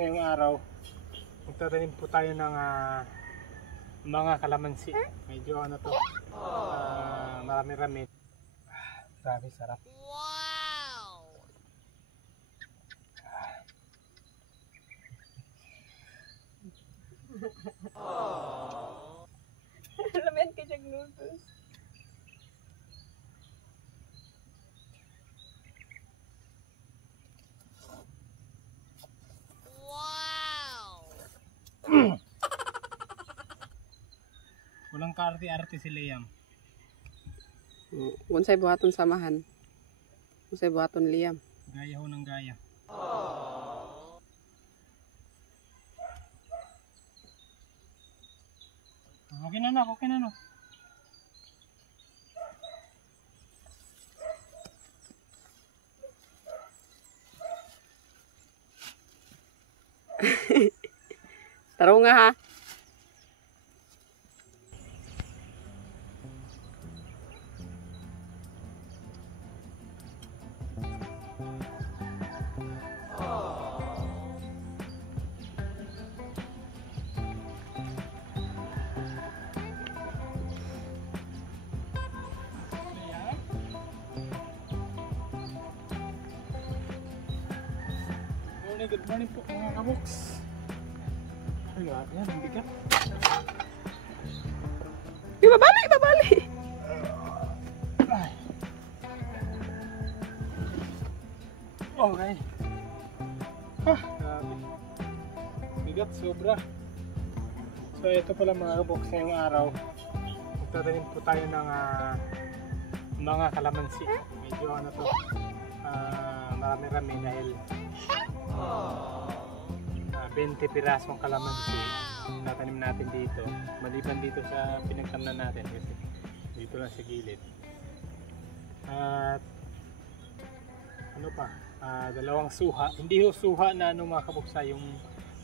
ngayong araw, magtatanim po tayo ng mga kalamansi. Medyo ano to, marami-rami. Grabe sarap. Wow! Lamen ka diyang noodles. Walang kaarte-arte si Liam. Unsay buhaton samahan. Unsay buhaton Liam. Gaya ho ng gaya. Okay na no, okay na no. Taro nga ha. Good morning po mga kaboks. Ay, grabe yan, ang bigat. Ibabali, ibabali. Ay. Okay. Grabe. Bigat, sobra. So ito pala mga kaboks ngayong araw. Magtatanim po tayo ng mga kalamansi. Medyo ano to, marami-rami dahil 20 pirasong kalamansi tatanim natin dito, maliban dito sa pinagtamnan natin kasi dito lang sa gilid. At ano pa, dalawang suha, hindi ho suha na ano mga kabuksa, yung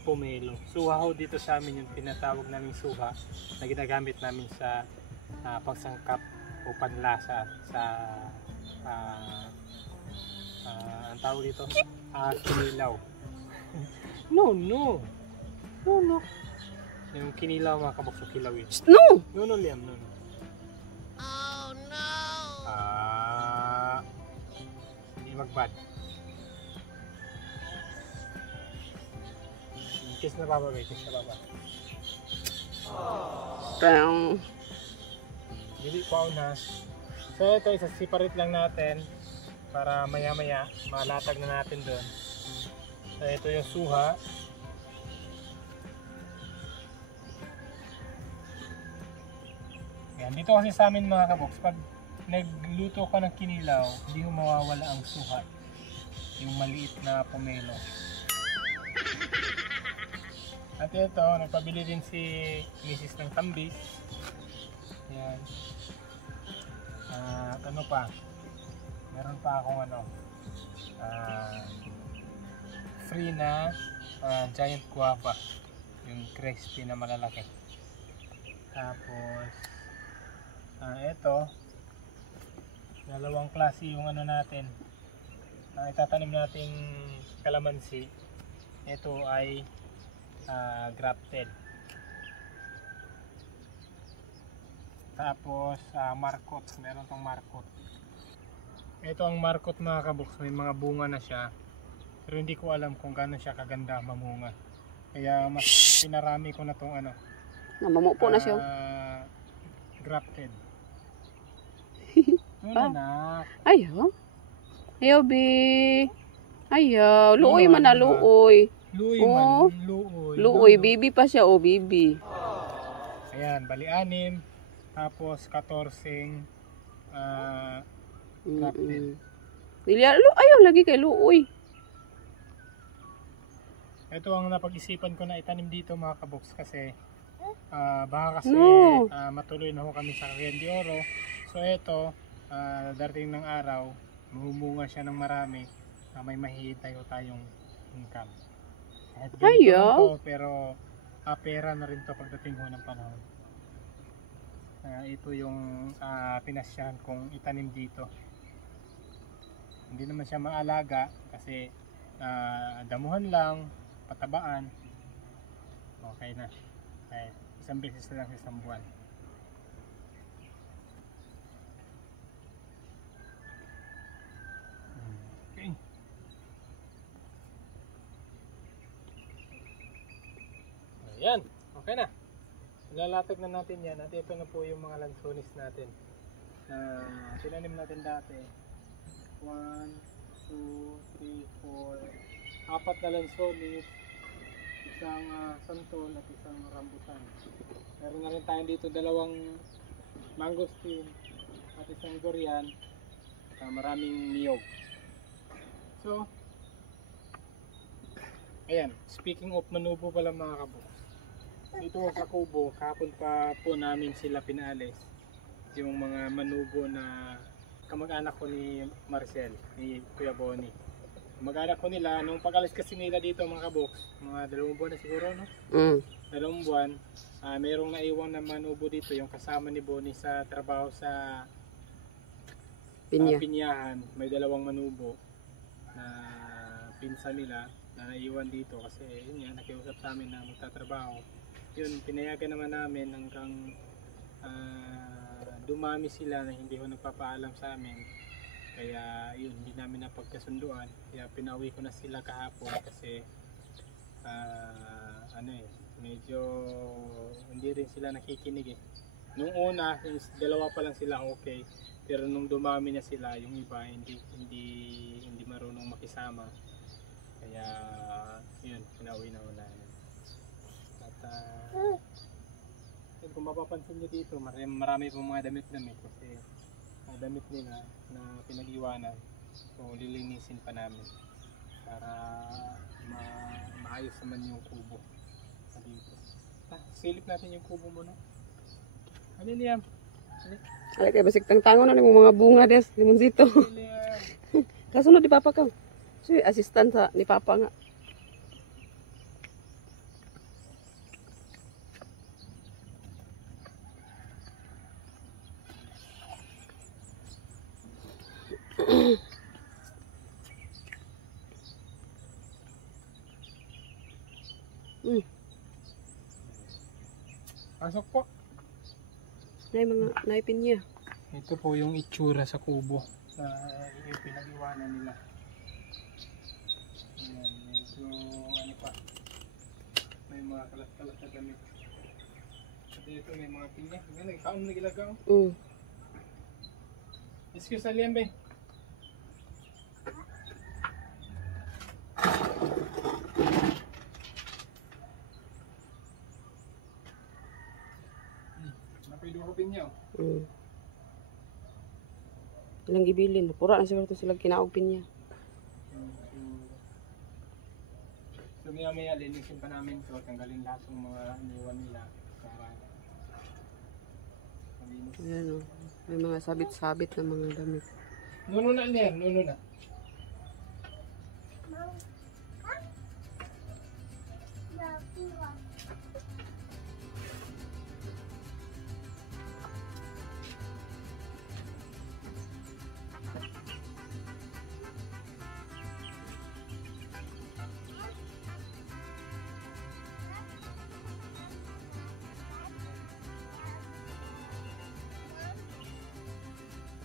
pomelo. Suha ho dito sa amin, yung tinatawag naming suha na ginagamit namin sa pagsangkap o panlasa sa ang tawag dito, kinilaw. No. Yung kinilaw mga kabukso, kilaw yun. No! No, Liam, no. Oh no! Hindi magbad. Kiss na baba, kiss na baba. Tang. Dili pa na. So ito, isa-separate lang natin para maya-maya malatag na natin doon. So ito yung suha. Yan, dito kasi sa amin mga kaboks, pag nagluto ka ng kinilaw, hindi mo mawawala ang suha. Yung maliit na pomelo. At ito, nagpabili din si Mrs. ng tambis. Yan. At ano pa? Meron pa akong free na giant guava, yung crispy na malalaki. Tapos ito, dalawang klase yung natin, itatanim nating kalamansi. Ito ay grafted. Tapos marcot, meron tong marcot. Ito ang marcot mga kaboks, may mga bunga na siya. Pero hindi ko alam kung gaano siya kaganda mamunga. Kaya mas pinarami ko na tong Namamupo na siya. grafted. Anak. Ayaw. Ayaw, bi. Ayaw. Luoy man na, luoy. Luoy Oh. man, luoy. Luoy, bibi pa siya, o bibi. Ayan, bali 6. Tapos 14 grafted. Ayaw lagi kay luoy. Ito ang napag-isipan ko na itanim dito mga kaboks kasi baka kasi matuloy na ho kami sa Cagayan de Oro. So ito, darating ng araw, mahumunga siya ng marami, may mahihintay ko tayong income. Ayaw. Pero pera na rin to pagdating ho ng panahon. Ito yung pinasyahan kong itanim dito. Hindi naman siya maalaga kasi damuhan lang, patabaan, okay na. Kahit isang beses na lang sa isang buwan. Okay. Ayan, okay na. Ilalatag na natin yan at ito na po yung mga lansones natin na tinanim natin dati. 1, 2, 3, 4, apat na lansones, isang santol at isang rambutan. Meron na rin tayo dito dalawang mangosteen at isang durian at maraming niyog. So, ayan, speaking of manubo pala mga kabuks. Dito sa kubo, kahapon pa po namin sila pinaalis. Yung mga manubo na kamag-anak ko ni Marcel, ni Kuya Bonnie. Kamag-anak ko nila, nung pag-alis kasi nila dito mga kabuks, mga 2 buwan na siguro, no? 2 buwan, mayroong naiwang na manubo dito, yung kasama ni Bonnie sa trabaho sa Pinyahan. May 2 manubo na pinsan nila na naiwan dito kasi yun nga, nakiusap sa amin na magtatrabaho. Yun, pinayagan naman namin hanggang dumami sila na hindi ko nagpapaalam sa amin. Kaya yun, hindi namin napagkasunduan. Kaya pinauwi ko na sila kahapon kasi medyo hindi rin sila nakikinig eh. Nung una, yung 2 pa lang sila okay. Pero nung dumami na sila, yung iba hindi marunong makisama. Kaya yun, pinauwi na namin. At kung mapapansin nyo dito, marami pong mga damit-damit kasi mga damit nila na pinag-iwanan. So lilinisin pa namin para maayos naman yung kubo dito. Silip natin yung kubo muna. Ano Liam? Alay kay basig tang-tango na yung mga bunga des, limonsito. Kasunod di papa ka. So, assistant sa ni papa nga. Pasok po. Naipin niya. Ito po yung itsura sa kubo na yung pinag-iwanan nila. Ayan, medyo pa. May mga kalat-kalat na damit. At ito may mga pinya. Ayan, nagkaon na gilagaw. Excuse Liam ba? Napilukopin niyo. Ilang gibilin. Pura na siguro sila kinaugpin niya. So maya linisin pa namin ito. Tanggalin lahat ng mga iniwan nila. Para malinis. Ayan o. May mga sabit-sabit na mga damit. Nuno na Liam, nuno na.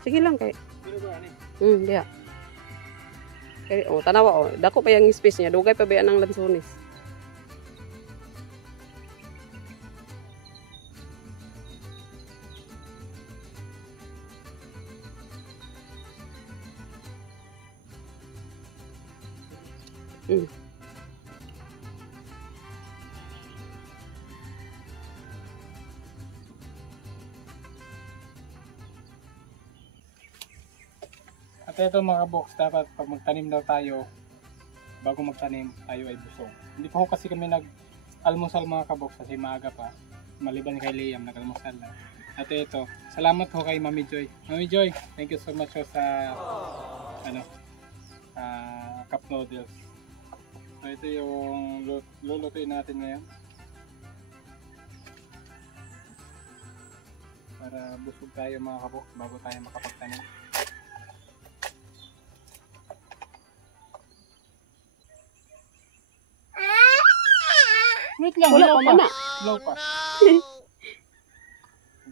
Sige lang kay. Pero ba ani? Diya. Kay tanawa dako pa yung space niya. Dugay pa ba yan ang lansones? At ito mga box, dapat pag magtanim daw tayo, bago magtanim tayo ay busog. Hindi pa ho kasi kami nag-almusal mga kabox kasi maaga pa. Maliban kay Liam, nag-almusal na. At ito, salamat ho kay Mami Joy. Mami Joy, thank you so much ho sa cup noodles. So ito yung lulutuin natin ngayon. Para busog tayo mga kabox bago tayo makapagtanim. Wait lang, Wala hilaw pa pa. man na. Hilaw pa. No!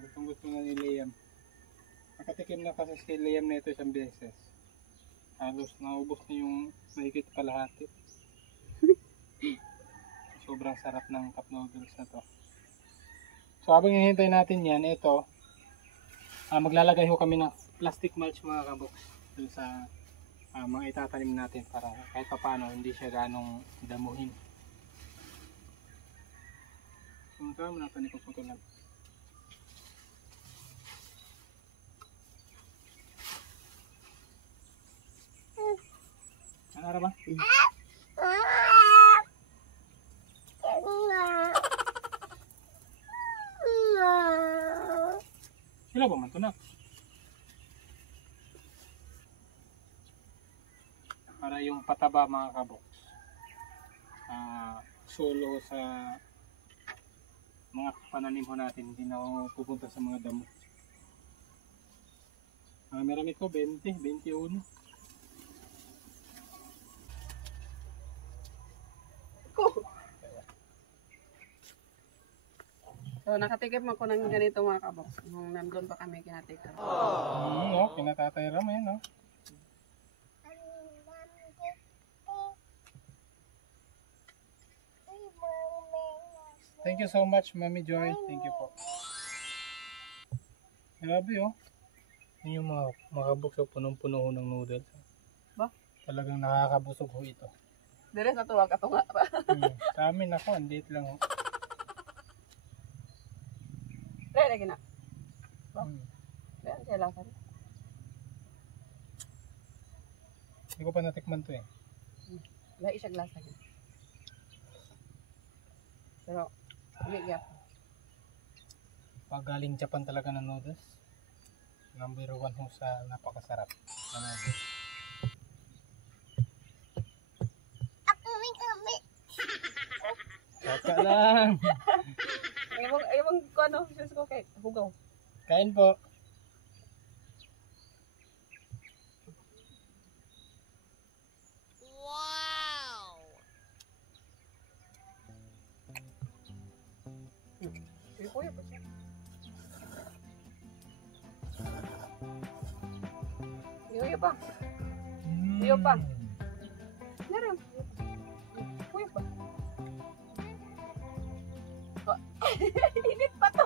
Gustong gusto na ni Liam. Nakatikim na kasi si Liam na ito isang beses. Halos naubos na yung mahigit kalahati. Sobrang sarap ng cup noodles na to. So habang hinihintay natin yan, ito, maglalagay ho kami ng plastic mulch mga kabox dun sa mga itatanim natin para kahit paano hindi siya ganong damuhin. So magkama natin ipuputulan. Ano ba? Sila ba man ito na? Para yung pataba mga kabox. Solo sa mga pananim ho natin, hindi na ho pupunta sa mga damo. Marami ko 20, 21. So, nakatikim ako ng ganito mga kabox. Nung nandun pa kami kinatikim. No, pinatatayra mo yan, no? Thank you so much, Mami Joy. Thank you po. Grabe, oh. Yun yung mga kabox, punong-puno ho ng noodles. Ba? Talagang nakakabusog ho ito. Dire sa tuwa katunga pa. Sa amin ako, andit lang ho. Dire lagi na. Hmm. Dire siya lang. Hindi ko pa natikman to eh. Lai siya glasa. Pero, hindi gyap. Pag galing Japan talaga ng noodles, number 1 ho sa napakasarap na noodles. Kaka lang. Ayong ko ano, sus ko kay hugaw. Kain po. Wow! Kuya pa siya. Kuya pa. Iyo pa. Naram. Kuya pa. Init pa to.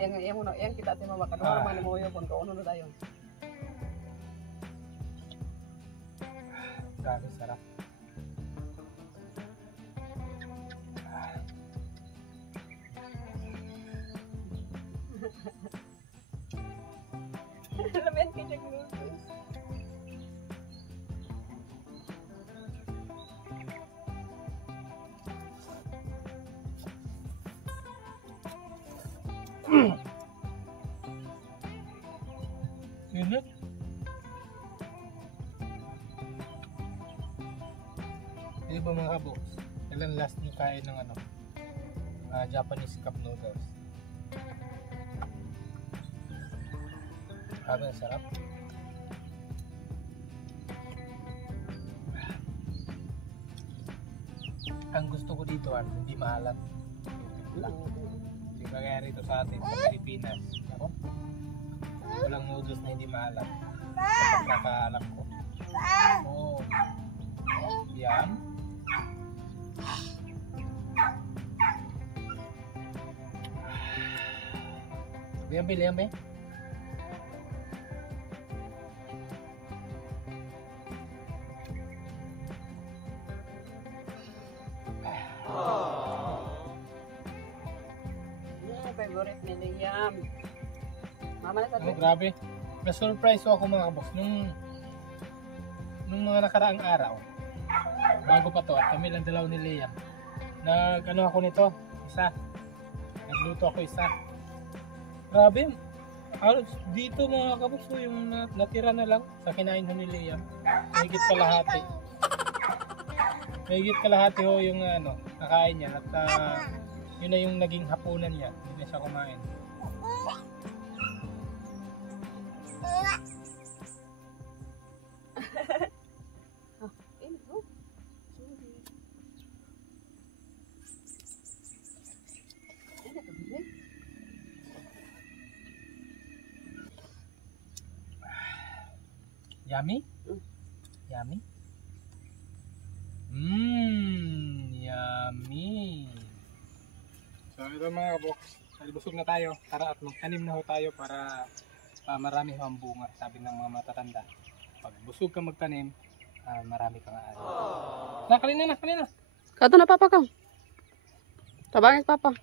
Yang kita ti mama kadua man mo yo kon kauno na dayon. Grabe sarap. Laman ka dyan noodles. Yun. Hindi ba mga kabox? Kailan last nyo kain ng ano? Japanese cup noodles. Grabe, ang sarap. Ang gusto ko dito, hindi maalat. Hindi kagaya rito sa atin, sa Pilipinas. Ako? Walang noodles na hindi maalat. Sa pagkakaalam ko. Oh. Yan. Liambe, liambe. Favorite ni Liam. Mama na sa Oh, grabe. Na-surprise ako mga kabox nung mga nakaraang araw. Bago pa to at kami lang dalaw ni Liam. Nag-ano ako nito, isa. Nagluto ako isa. Grabe. Dito mga kabox, yung natira na lang sa kinain ho ni Liam. Mahigit kalahati. Mahigit kalahati ho yung nakain niya at yun na yung naging hapunan niya. Hindi na siya kumain. Yummy? Mm. Yummy? Yummy. So ito mga kabox, busog na tayo. Tara at magtanim na ho tayo para marami ho ang bunga. Sabi ng mga matatanda, pag busog ka magtanim, marami kang ani. Nakalina. Kato na papa ka. Tabangin papa.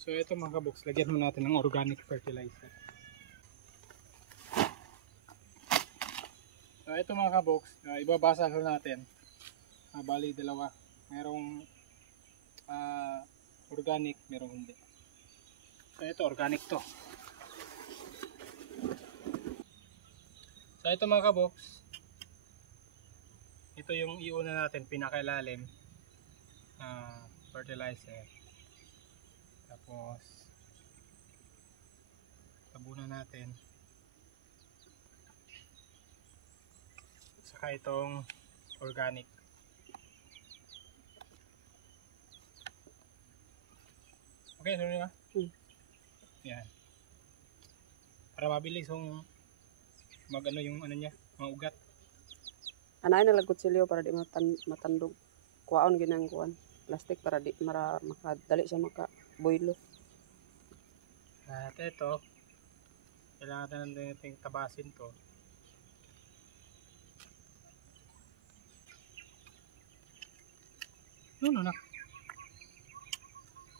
So ito mga kabox, lagyan mo natin ng organic fertilizer. So ito mga kabox, ibabasa ko natin. Bali dalawa. Merong organic, merong hindi. So ito organic to. So ito mga kabox, ito yung iuna natin, pinakailalim. Fertilizer. Tapos tabunan natin. Saka itong organic. Okay, sunod na. Yan. Para mabilis yung magano yung ano niya, mga ugat. Anay na lagot silyo para di matandog. Kuwaon ginang kuwan. Plastic para di makadali siya makaboilo. At ito, kailangan natin tabasin to. Yun anak.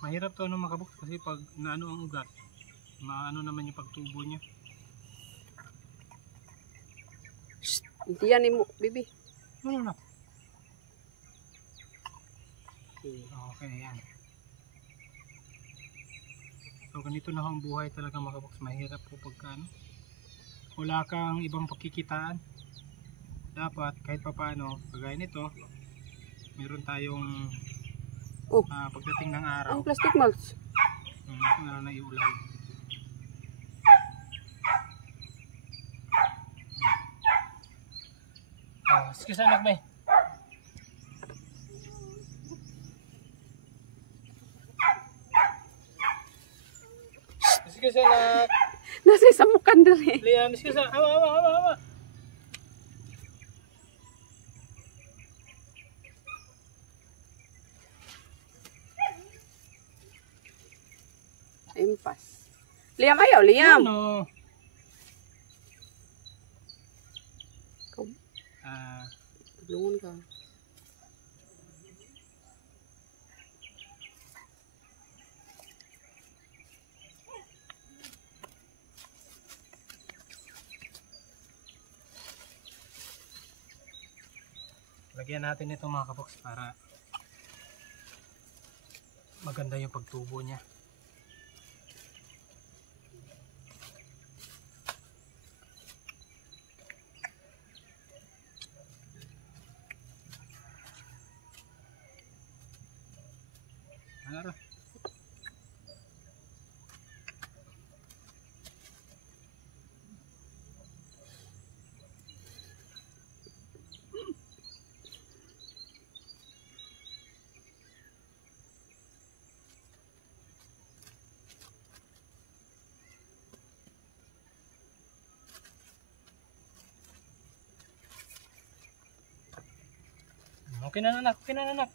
Mahirap to mga kabox kasi pag naano ang ugat, maano naman yung pagtubo niya. Intiyan ni mo, bibi. Yun anak. Okay, yan. So ganito na ang buhay talaga mga kabox. Mahirap po pagka wala kang ibang pagkikitaan. Dapat kahit papaano, kagaya nito, meron tayong pagdating ng araw. Ang plastic mulch. Ito na lang na iulan. Sige sa anak ba eh. Sige sa anak. Nasa isang mukan diri. Liam, sige sa awa. Impas. Liam ayaw, Liam. Ano? Lungon ka. Lagyan natin ito mga kabox para maganda yung pagtubo niya. Ano? Okay na anak,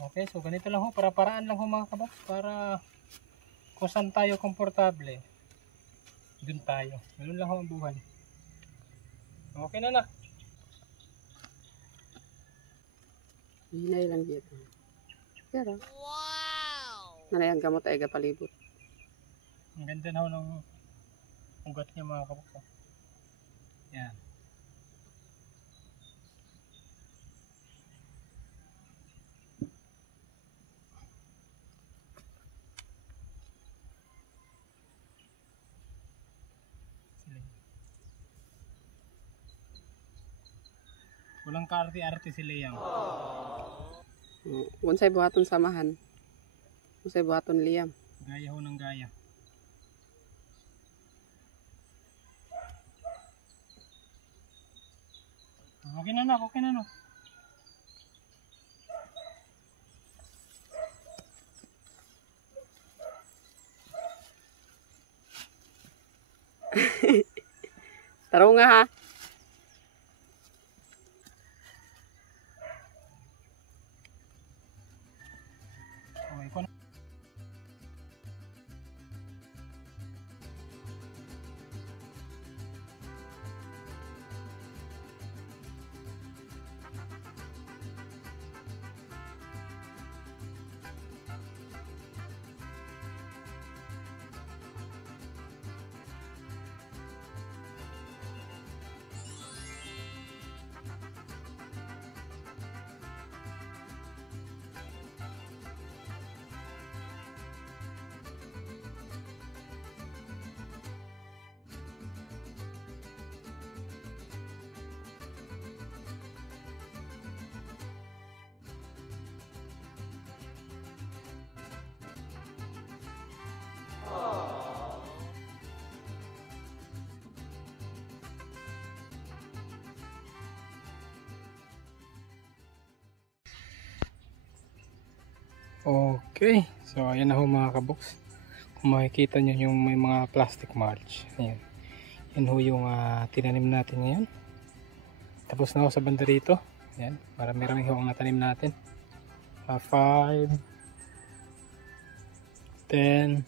Okay, so ganito lang ho, para-paraan lang ho mga kabox, para kung saan tayo komportable, dun tayo. Ganun lang ho ang buhay. Okay na anak. Hinay lang dito. Pero, Wow! nanayan gamot ay palibot. Ang ganda na ho ng ugat niya mga kabox. Yan. Walang kaarte-arte sila yan. Unsay buhaton samahan. Unsay buhaton Liam. Gaya ho ng gaya. Okay na, nak. Okay na, no. Taro nga ha. Okay ko na. Okay, so ayan na ho mga kaboks. Kung makikita nyo yung may mga plastic mulch, ayan. Yan ho yung tinanim natin ngayon. Tapos na ho sa banda rito. Ayan, marami-rami ho ang natanim natin. 5, 10,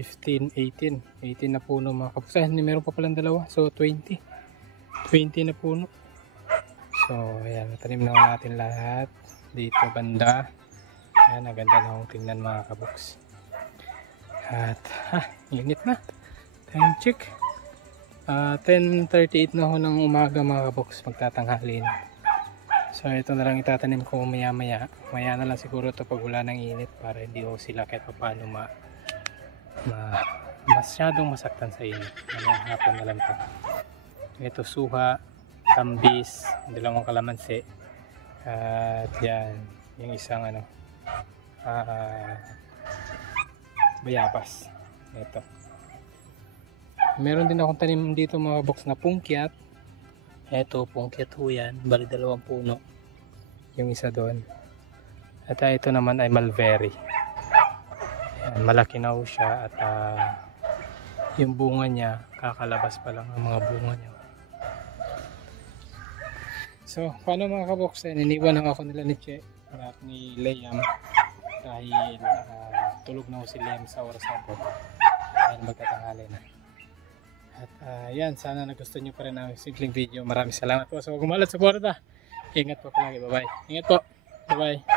15, 18. 18 na puno mga kaboks. Ay, meron pa palang dalawa. So 20. 20 na puno. So ayan, natanim na ho natin lahat. Dito banda. Ayan, ang ganda na akong tingnan mga kaboks. At, init na. Time check. 10:38 na ho ng umaga mga kaboks. Magtatanghali na. So, ito na lang itatanim ko maya maya. Maya na lang siguro ito pag wala ng init para hindi ho sila kahit pa paano masyadong masaktan sa init. Mamaya hapon na lang ito. Ito suha, tambis, dalawang kalamansi. At yan, yung isang bayabas. Ito. Meron din akong tanim dito mga box na pungkyat. Ito, pungkyat ho yan. Bali 2 puno. Yung isa doon. At ito naman ay mulberry. Ayan, malaki na ho siya. At yung bunga niya, kakalabas pa lang ang mga bunga niya. So, paano mga kabox? Niniwan lang ako nila ni Che at ni Liam dahil tulog na ho si Liam sa oras na po dahil magtatanghali na. At yan, sana nagustuhan nyo pa rin ang simpleng video. Maraming salamat po sa gumalat sa suporta. Ingat po palagi. Bye bye. Ingat po. Bye bye.